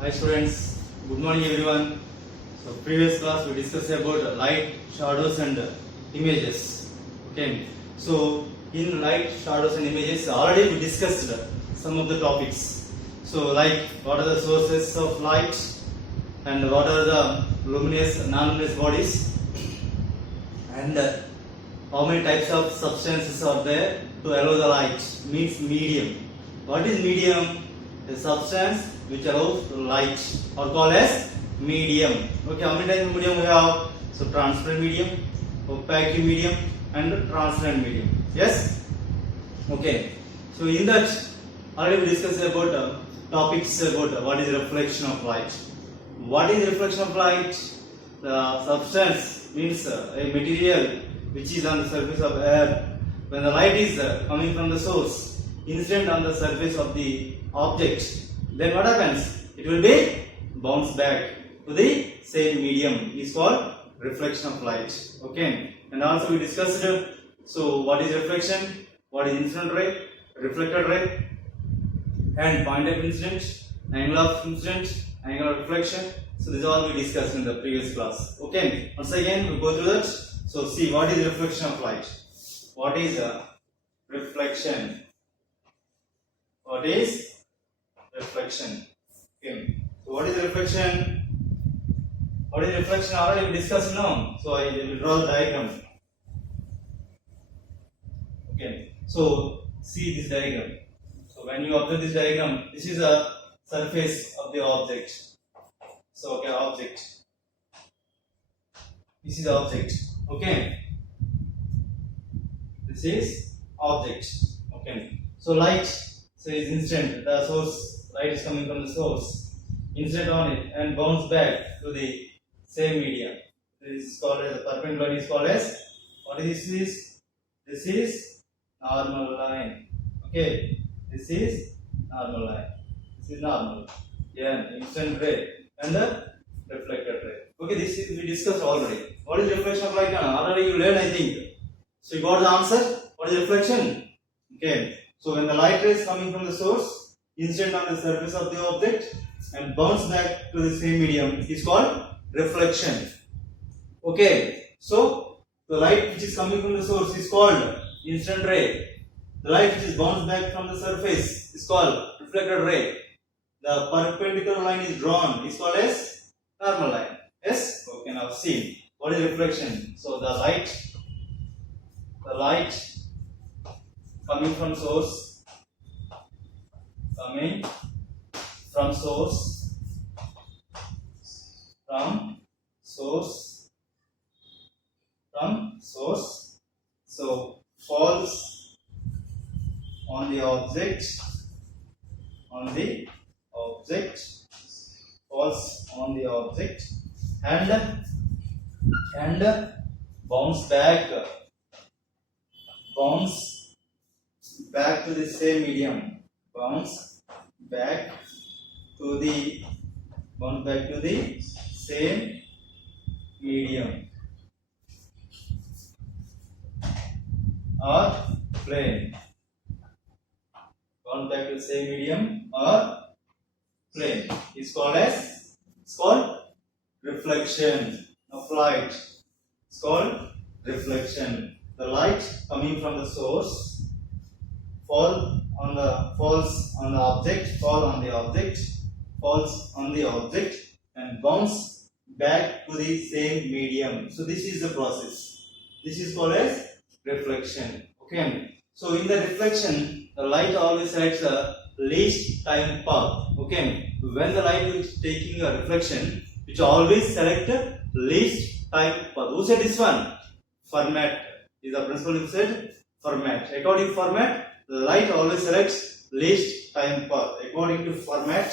Hi students, good morning everyone. So previous class we discussed about light, shadows and images. Okay. So in light, shadows and images already we discussed some of the topics. So like what are the sources of light and what are the luminous, non-luminous bodies and how many types of substances are there to allow the light means medium. What is medium? A substance which allows light or called as medium. Okay, how many types of medium we have? So transparent medium, opaque medium and transparent medium. Yes? Okay. So in that already we discussed about topics about what is reflection of light. What is reflection of light? The substance means a material which is on the surface of air. When the light is coming from the source, incident on the surface of the object, then what happens? It will be bounce back to the same medium. Is called reflection of light. Okay. And also we discussed so what is reflection, what is incident ray, reflected ray, and point of incident, angle of incident, angle of reflection. So this is all we discussed in the previous class. Okay. Once again we go through that. So see what is reflection of light. What is reflection? What is reflection? Okay. So what is reflection? What is reflection? Already we discussed now. So I will draw the diagram. Okay. So see this diagram. So when you observe this diagram, this is a surface of the object. So okay, object. This is object. Okay. This is object. Okay. So light, so is instant. The source, light is coming from the source. Incident on it and bounce back to the same medium. This is called as the perpendicular is called as what is this? This is normal line. Okay. This is normal line. This is normal. Yeah, instant ray and the reflected ray. Okay, this is we discussed already. What is reflection of light? Already you learned, I think. So you got the answer. What is reflection? Okay. So when the light ray is coming from the source, incident on the surface of the object and bounce back to the same medium is called reflection. Okay. So the light which is coming from the source is called incident ray. The light which is bounced back from the surface is called reflected ray. The perpendicular line is drawn is called as normal line. Yes? Okay, now see what is reflection. So the light coming from source, from source, so falls on the object, falls on the object and bounce back to the same medium. Bounce back to the same medium or plane. Bounce back to the same medium or plane is called reflection of light. It's called reflection. The light coming from the source falls on the object and bounce back to the same medium. So this is the process. This is called as reflection. Okay. So in the reflection, the light always selects the least time path. Okay. When the light is taking a reflection, which always select least time path. Who said this one? Fermat is the principle who said Fermat. According to Fermat, the light always selects least time path. According to Fermat,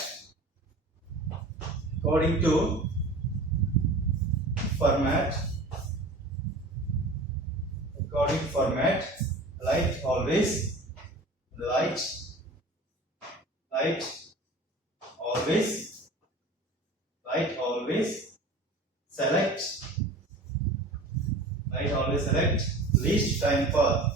light always select least time path.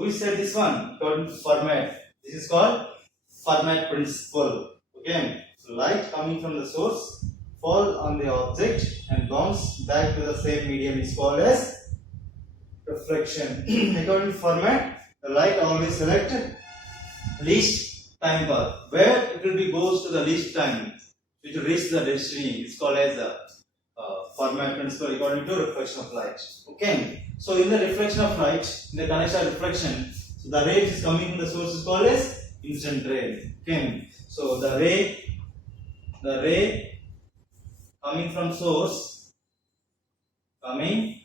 we said this one called Fermat. This is called Fermat principle. Okay, so light coming from the source fall on the object and bounce back to the same medium is called as reflection. According to Fermat, the light always select least time path, where it will be goes to the least time to reach the destiny. It's called as the Fermat principle according to reflection of light. Okay, so in the reflection of light, in the connection of reflection, so the ray which is coming from the source is called as incident ray. Okay, so the ray coming from source, coming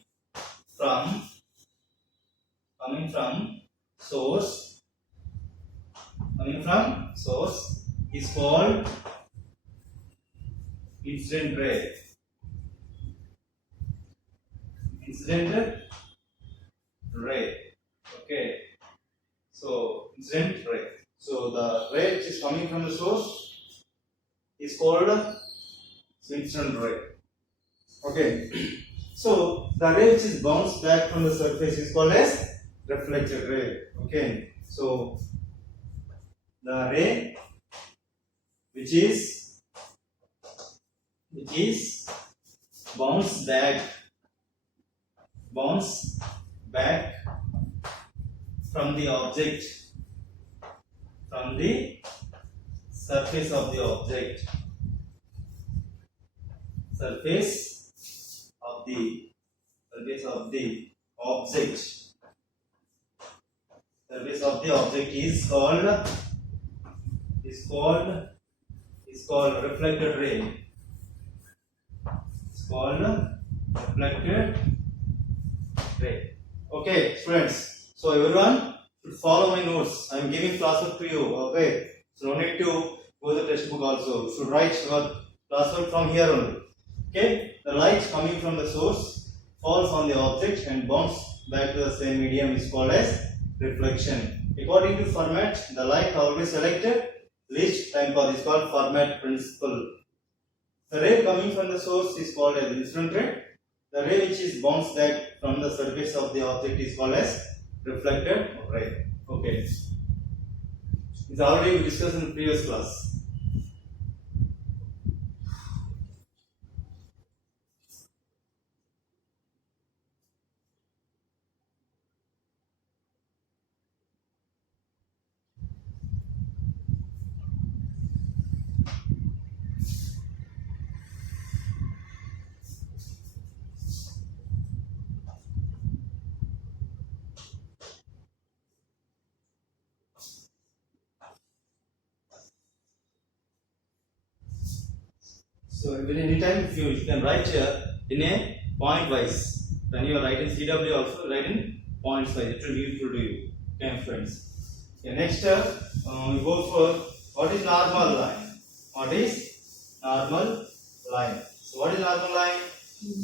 from source is called incident ray. Incident ray. Okay, so incident ray. So the ray which is coming from the source is called incident ray. Okay, so the ray which is bounced back from the surface is called as reflected ray. Okay, so the ray which is bounce back from the object, from the surface of the object, surface of the object is called reflected ray. It's called reflected ray. Okay, students. So everyone should follow my notes. I am giving classwork to you. Okay. So no need to go to the textbook also. You should write your classwork from here only. Okay. The light coming from the source falls on the object and bounce back to the same medium is called as reflection. According to Fermat, the light always selected least time path is called Fermat principle. The ray coming from the source is called as incident ray. The ray which is bounced back from the surface of the object is called as reflected ray. Okay. It's already we discussed in the previous class. So any time if you can write here in a point wise. When you write in CW also write in points wise. It will be useful to you. Okay, friends. Okay, next we go for what is normal line. What is normal line? So what is normal line?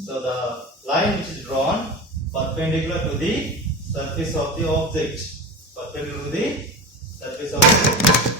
So the line which is drawn perpendicular to the surface of the object. Perpendicular to the surface of the object.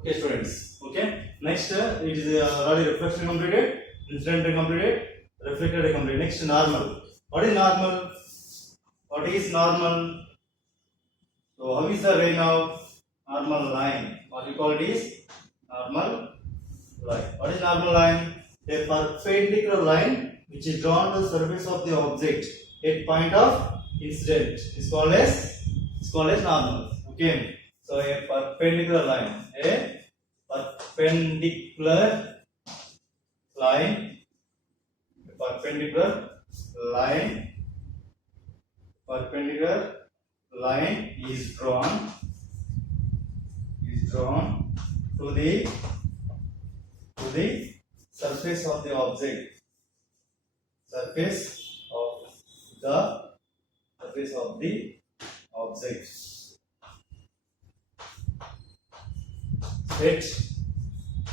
Okay, students. Okay. Next, it is already reflection completed, incident ray completed, reflected ray completed. Next, normal. What is normal? What is normal? So how is the ray now? Normal line. What we call it is normal line. What is normal line? A perpendicular line which is drawn to the surface of the object at point of incident is called as normal. Okay. So a perpendicular line. A perpendicular line. A perpendicular line. Perpendicular line is drawn to the surface of the object. Surface of the object. At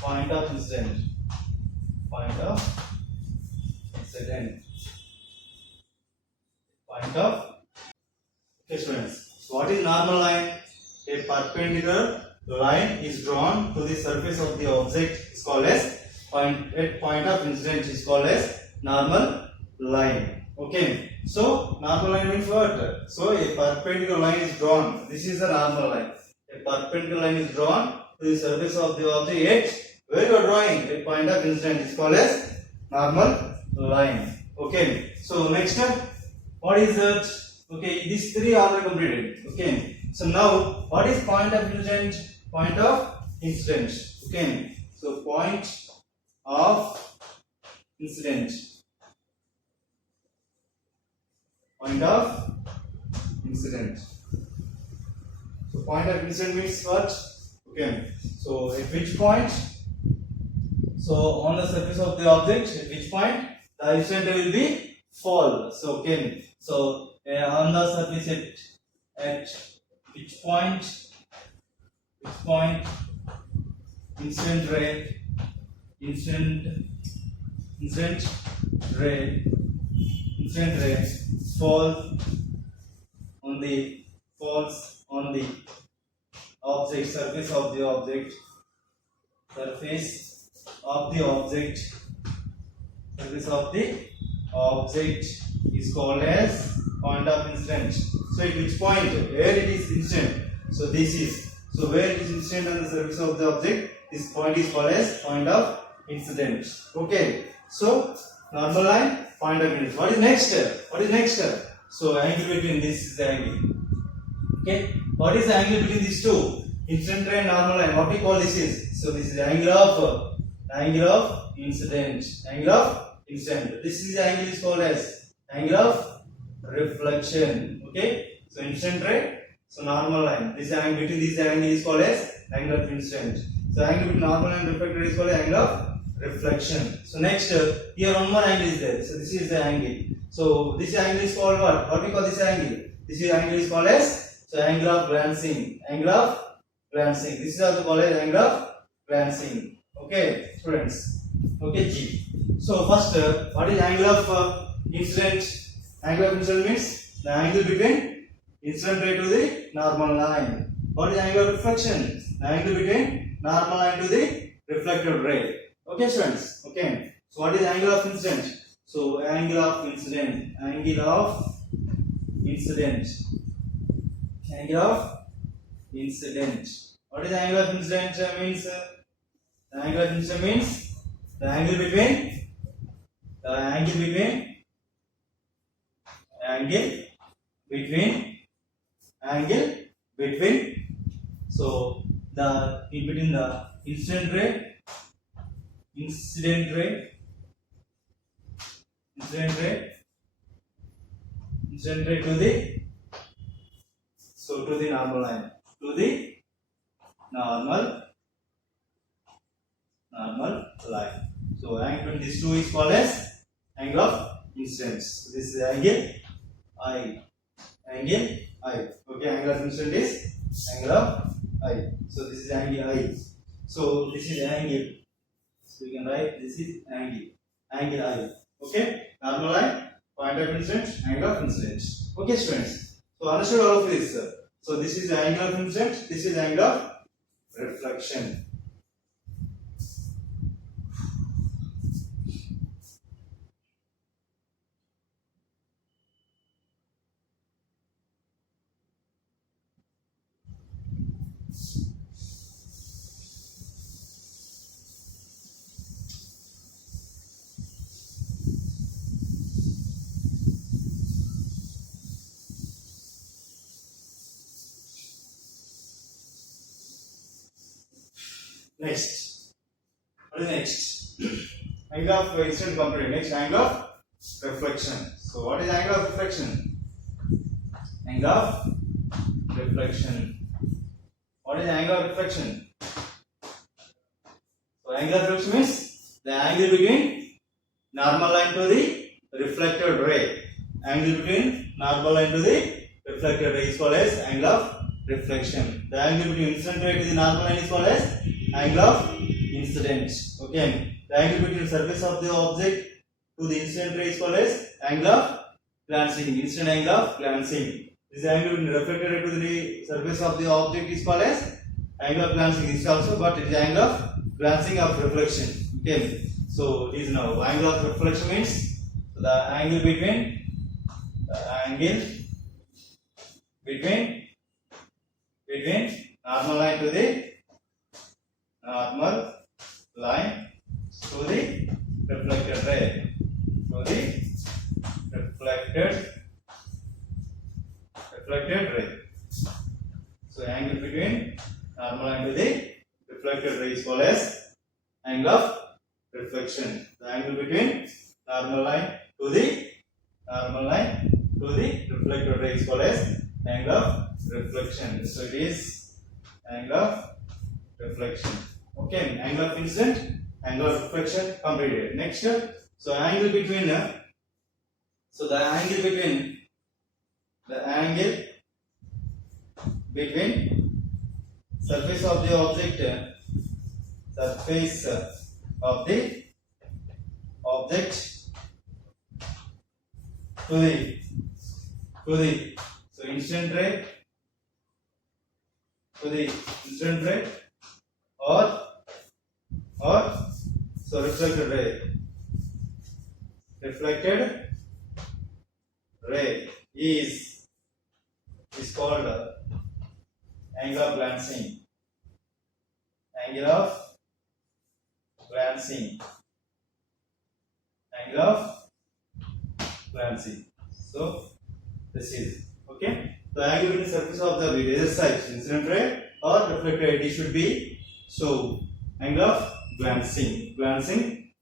point of incident. Point of. Okay, students. So what is normal line? A perpendicular line is drawn to the surface of the object is called as point of incident is called as normal line. Okay. So normal line means what? So a perpendicular line is drawn. This is the normal line. A perpendicular line is drawn to the surface of the object at where you are drawing a point of incident is called as normal line. Okay. So next step, what is that? Okay, these three are already completed. Okay. So now, what is point of incident? Point of incident. Okay. So point of incident. Point of incident. So point of incident means what? Okay. So at which point? So on the surface of the object, at which point the incident will be fall. So okay. So on the surface at which point incident ray falls on the object, surface of the object is called as point of incident. So at which point, where it is incident, so this is, so where it is incident on the surface of the object, this point is called as point of incident. Okay. So normal line, point of incident. What is next step? So angle between this is the angle. Okay. What is the angle between these two? Incident ray and normal line. What we call this is? So this is the angle of incident. This is the angle is called as angle of reflection. Okay. So incident ray. So normal line. This angle between this angle is called as angle of incident. So angle between normal and reflected is called angle of reflection. So next, here one more angle is there. So this is the angle. So this angle is called what? What we call this angle? This angle is called as angle of glancing. This is also called as angle of glancing. Okay, students. Okay, G. So first, what is angle of incident? Angle of incident means the angle between incident ray to the normal line. What is angle of reflection? The angle between normal line to the reflected ray. Okay, students. Okay. So what is angle of incident? So angle of incident. What is angle of incident means? The angle of incident means the angle between so the in between the incident ray to the to the normal line, So angle between these two is called as angle of incidence. This is angle I. Okay, angle of incidence is angle of I. So this is angle I. So this is angle. So you can write this is angle I. Okay, normal line, point of incidence, angle of incidence. Okay, students. So understood all of this. So this is the angle of incidence. This is angle of reflection. Next. What is next? Angle of incident completed. Next, angle of reflection. So what is angle of reflection? Angle of reflection. What is angle of reflection? So angle of reflection means the angle between normal line to the reflected ray. Angle between normal line to the reflected ray is called as angle of reflection. The angle between incident ray to the normal line is called as angle of incident. Okay. The angle between the surface of the object to the incident ray is called as angle of glancing. Incident angle of glancing. This angle between the reflected ray to the surface of the object is called as angle of glancing. This is also, but it is angle of glancing of reflection. Okay. So it is now angle of reflection means the angle between normal line to the reflected ray. Reflected ray. So angle between normal line to the reflected ray is called as angle of reflection. The angle between normal line to the reflected ray is called as angle of reflection. So it is angle of reflection. Okay, angle of incident, angle of reflection completed. Next, so the angle between surface of the object to the incident ray or reflected ray is called angle of glancing. Angle of glancing. So this is okay. The angle between the surface of the either side, incident ray or reflected ray, it should be so angle of glancing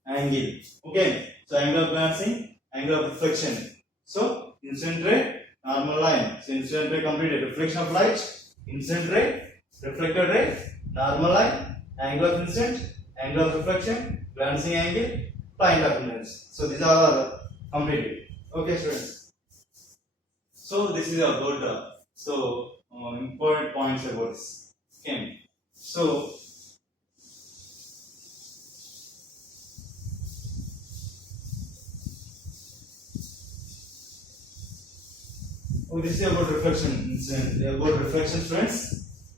angle. Okay. So angle of glancing, angle of reflection. So incident ray, normal line. So incident ray completed. Reflection of light, incident ray, reflected ray, normal line, angle of incident, angle of reflection, glancing angle, point of incidence. So these are completed. Okay, students. So this is about important points about this. Okay. So this is about reflection. About reflection, students.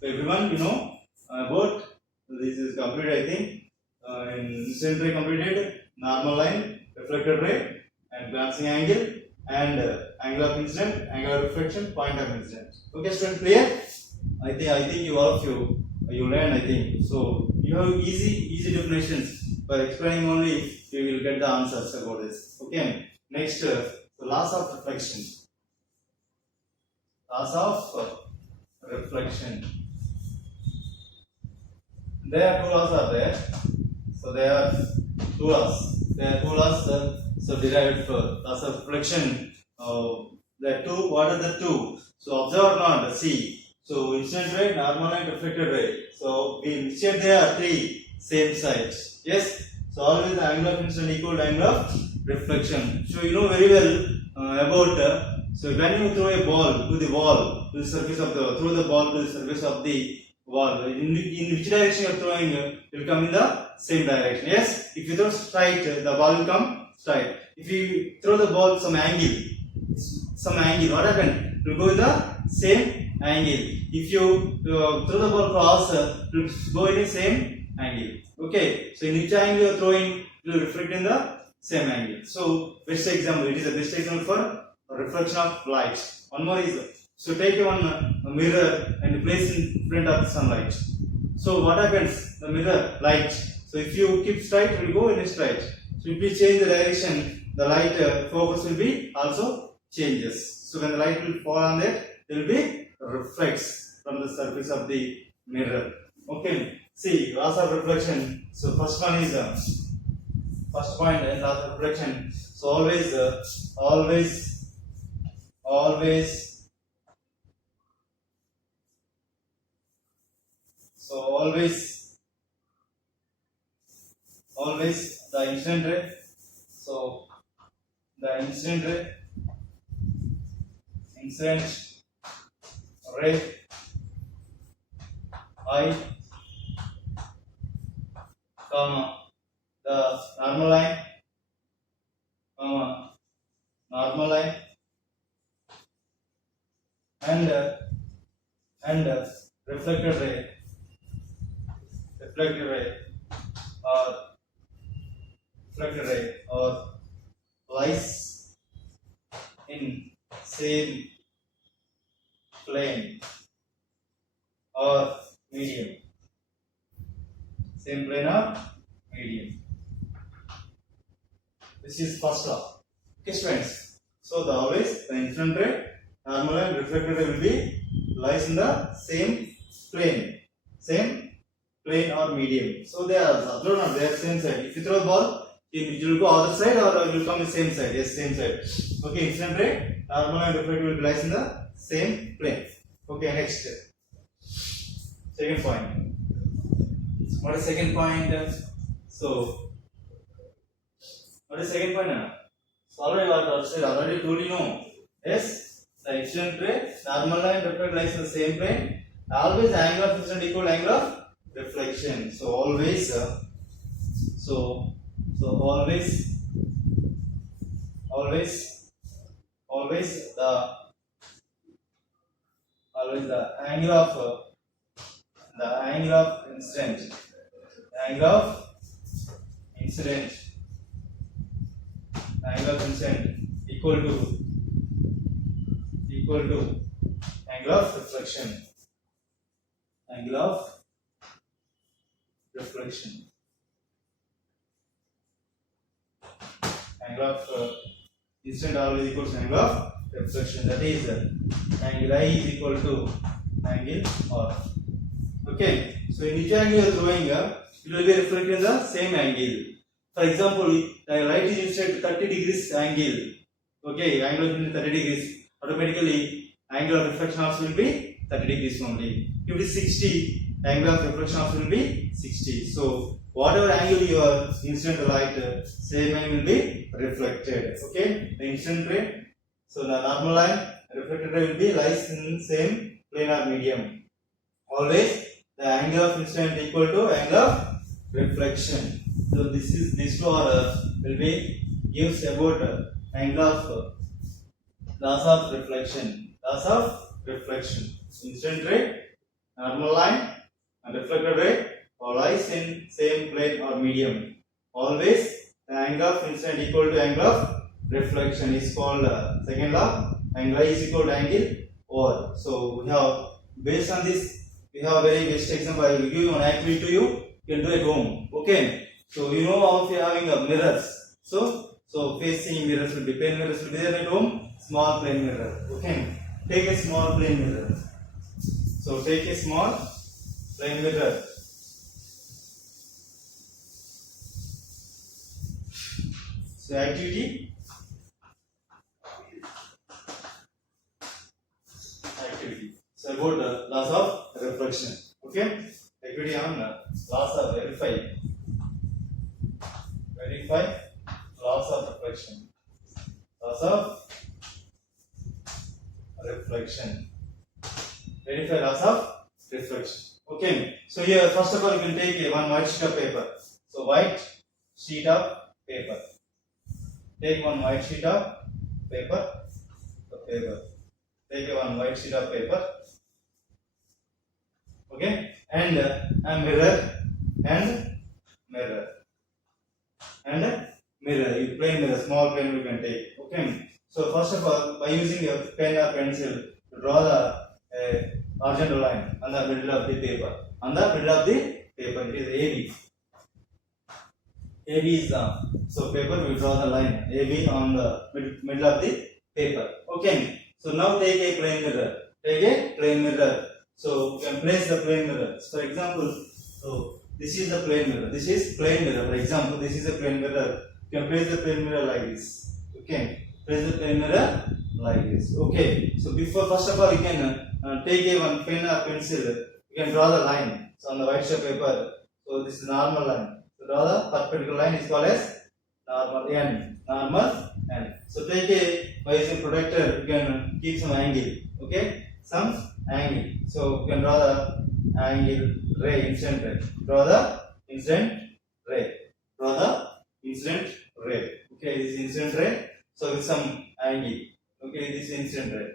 Everyone, you know about this is completed. I think incident ray completed, normal line, reflected ray, and glancing angle, and angle of incident, angle of reflection, point of incident. Okay, student, clear? I think you all of you learn. I think so. You have easy definitions. By explaining only, you will get the answers about this. Okay. Next, the laws of reflection. Laws of reflection. There are two laws are there. So there are two laws. So derived for laws of reflection. There are two. What are the two? So observe or not. See. So incident ray, normal line, reflected ray. So we said there are three same sides. Yes. So always the angle of incident equal to angle of reflection. So you know very well about. So when you throw a ball to the wall, to the surface of the wall, in which direction you are throwing, it will come in the same direction. Yes. If you throw straight, the ball will come straight. If you throw the ball some angle, what happened? It will go in the same angle. If you throw the ball cross, it will go in the same angle. Okay. So in which angle you are throwing, it will reflect in the same angle. So best example, it is the best example for reflection of light. One more is, so take one mirror and place in front of the sunlight. So what happens? The mirror light. So if you keep straight, it will go in a straight. So if you change the direction, the light focus will be also changes. So when the light will fall on that, there will be reflects from the surface of the mirror. Okay. See, loss of reflection. So first one is first point is loss of reflection. So always, so always the incident ray. So the incident ray I, comma, the normal line, comma, normal line, and reflected ray, or lies in same plane or medium. Same plane or medium. This is first law. Okay, students. So the always the incident ray, normal and reflected ray will be lies in the same plane or medium. So they are observed on their same side. If you throw a ball, it will go other side or it will come the same side. Yes, same side. Okay, incident ray, normal and reflected will be lies in the same plane. Okay, next. Second point. What is second point? So, what is second point? So already what I said, already told you know. Yes, the incident ray, normal line, reflected lies in the same plane. Always angle of incident equal to angle of reflection. So always, the angle of incident, equal to angle of reflection. Angle of reflection. Angle of incident always equals to angle of reflection. That is angle I is equal to angle R. Okay. So in which angle you are throwing, it will be reflected in the same angle. For example, the light is instead 30 degrees angle. Okay, angle of 30 degrees. Automatically, angle of reflection also will be 30 degrees only. If it is 60, angle of reflection also will be 60. So whatever angle you are incident light, same angle will be reflected. Okay, the incident ray. So the normal line, reflected ray will be lies in same plane or medium. Always the angle of incident equal to angle of reflection. So these two are will be gives about angle of loss of reflection. Incident ray, normal line, and reflected ray or lies in same plane or medium. Always the angle of incident equal to angle of reflection is called second law. Angle I is equal to angle R. So we have, based on this, we have a very best example. I will give you an activity to you. You can do at home. Okay. So you know how you are having mirrors. So facing mirrors will be, plane mirrors will be there at home. Small plane mirror. Okay. Take a small plane mirror. So take a small plane mirror. So activity. So about the loss of reflection. Okay. Activity on loss of verify loss of reflection. Verify loss of reflection. Okay. So here first of all you can take one white sheet of paper. So white sheet of paper. Take one white sheet of paper. Take one white sheet of paper. Okay, and a mirror. You plain mirror, small pen you can take. Okay. So first of all, by using a pen or pencil, to draw the horizontal line on the middle of the paper. It is AB. AB is so paper we draw the line AB on the middle of the paper. Okay. So now take a plane mirror. So you can place the plane mirror. For example, So this is the plane mirror. This is plane mirror. For example, this is a plane mirror. You can place the plane mirror like this. Okay, place the plane mirror like this. Okay. So before, first of all, you can take a one pen or pencil. You can draw the line. So on the white sheet paper. So this is normal line. So draw the perpendicular line is called as normal N. Normal N. So take a, by using protractor, you can keep some angle. Okay, some angle. So you can draw the angle ray, incident ray. Draw the incident ray. Draw the incident ray. Okay, this is incident ray. So with some angle. Okay, this is incident ray.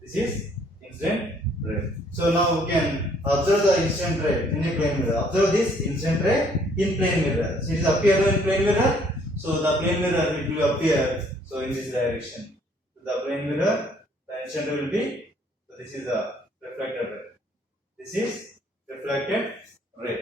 This is incident ray. So now we can observe the incident ray in a plane mirror. Observe this incident ray in plane mirror. So it is appear in plane mirror. So the plane mirror it will appear so in this direction. So the plane mirror, the incident ray will be. So this is the reflected ray. This is reflected ray.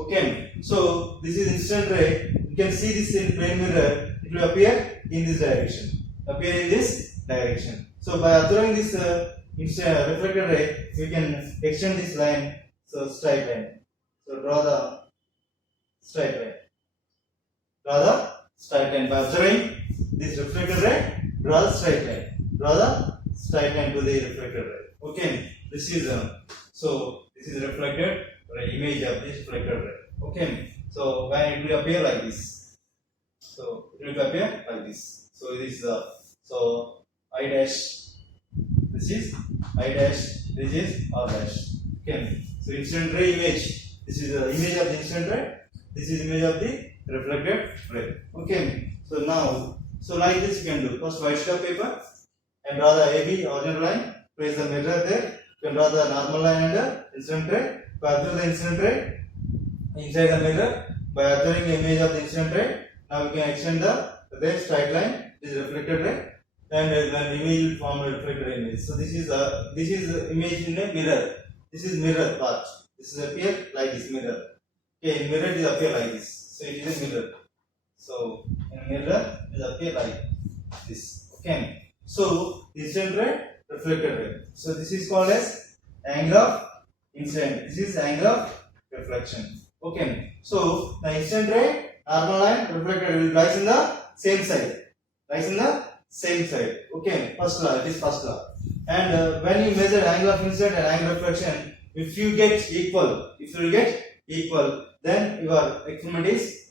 Okay. So this is incident ray. You can see this in plane mirror. It will appear in this direction. Appear in this direction. So by observing this reflected ray, we can extend this line. So straight line. So draw the straight line. Draw the straight line. By observing this reflected ray, draw the straight line. Draw the straight line to the reflected ray. Okay. This is so this is reflected ray, image of this reflected ray. Okay. So when it will appear like this. So it will appear like this. So this is so I dash. This is I dash. This is R dash. Okay. So incident ray image. This is the image of the incident ray. This is image of the reflected ray. Okay. So now, so like this you can do. First white sheet of paper and draw the AB origin line. Place the mirror there. You can draw the normal line and the incident ray. By observing the incident ray inside the mirror, by observing the image of the incident ray, now we can extend the straight line. This is reflected ray, and then image will form a reflected image. So this is image in a mirror. This is mirror part. This is appear like this mirror. Okay, in mirror it is appear like this. So it is a mirror. So in mirror it is appear like this. Okay. So incident ray, reflected ray. So this is called as angle of incident. This is angle of reflection. Okay. So the incident ray, normal line, reflected will rise in the same side. Rise in the same side. Okay. First law. It is first law. And when you measure angle of incident and angle of reflection, if you get equal, then your experiment is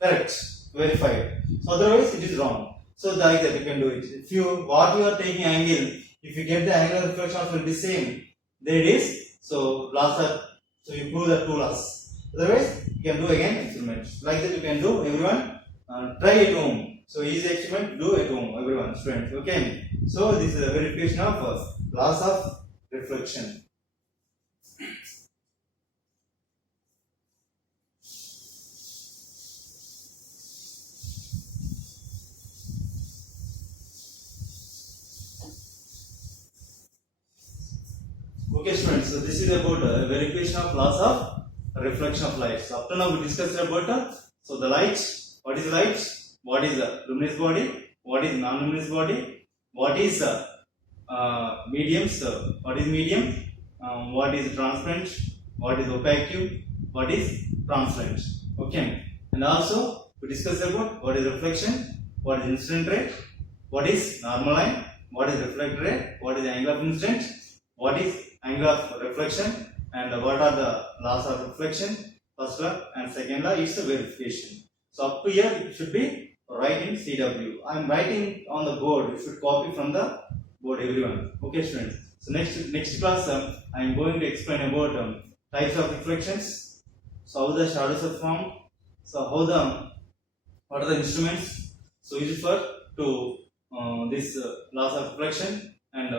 correct, verified. So otherwise it is wrong. So like that you can do it. If you what you are taking angle, if you get the angle of reflection also will be same, then it is so laws are so you prove the two laws. Otherwise you can do again experiments. Like that you can do everyone try at home. So easy experiment do at home everyone students. Okay. So this is a verification of laws of reflection. Okay students, so this is about verification of laws of reflection of light. So up to now we discussed about so the light, what is light, what is luminous body, what is non-luminous body, what is medium, so what is medium, what is transparent, what is opaque, what is transparent. Okay, and also we discussed about what is reflection, what is incident ray, what is normal line, what is reflected ray, what is angle of incident, what is angle of reflection, and what are the laws of reflection. First law and second law is the verification. So up to here it should be writing CW. I am writing on the board. You should copy from the board everyone. Okay students. So next class I am going to explain about types of reflections. So how the shadows are formed. So how what are the instruments so used for to this laws of reflection, and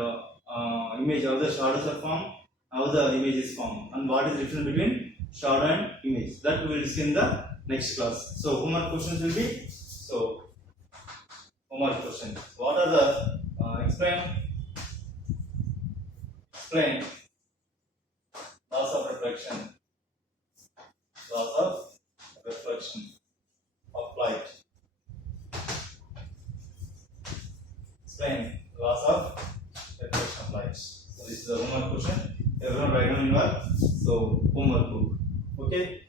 image, how the shadows are formed, how the image is formed, and what is the difference between shadow and image. That we will discuss in the next class. So homework questions will be homework questions. What are the explain laws of reflection. Laws of reflection of light. Explain laws of reflection of light. So this is the homework question. Everyone write down in your homework book. Okay,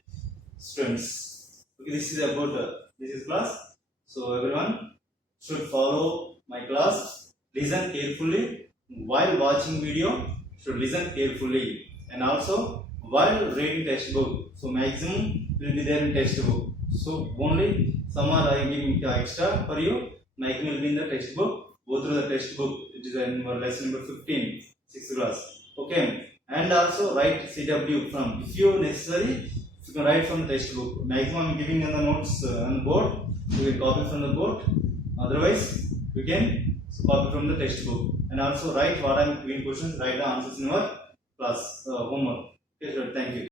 students. Okay, this is about this is class. So everyone should follow my class. Listen carefully while watching video. Should listen carefully, and also while reading textbook. So maximum will be there in textbook. So only some are I am giving extra for you. Maximum will be in the textbook. Go through the textbook. It is in lesson number 15, 6th class. Okay, and also write CW from if you necessary. You can write from the textbook. Maximum I am giving in the notes on the board. You will copy from the board. Otherwise, you can copy from the textbook. And also write what I am giving questions. Write the answers in your class homework. Okay, sir. Thank you.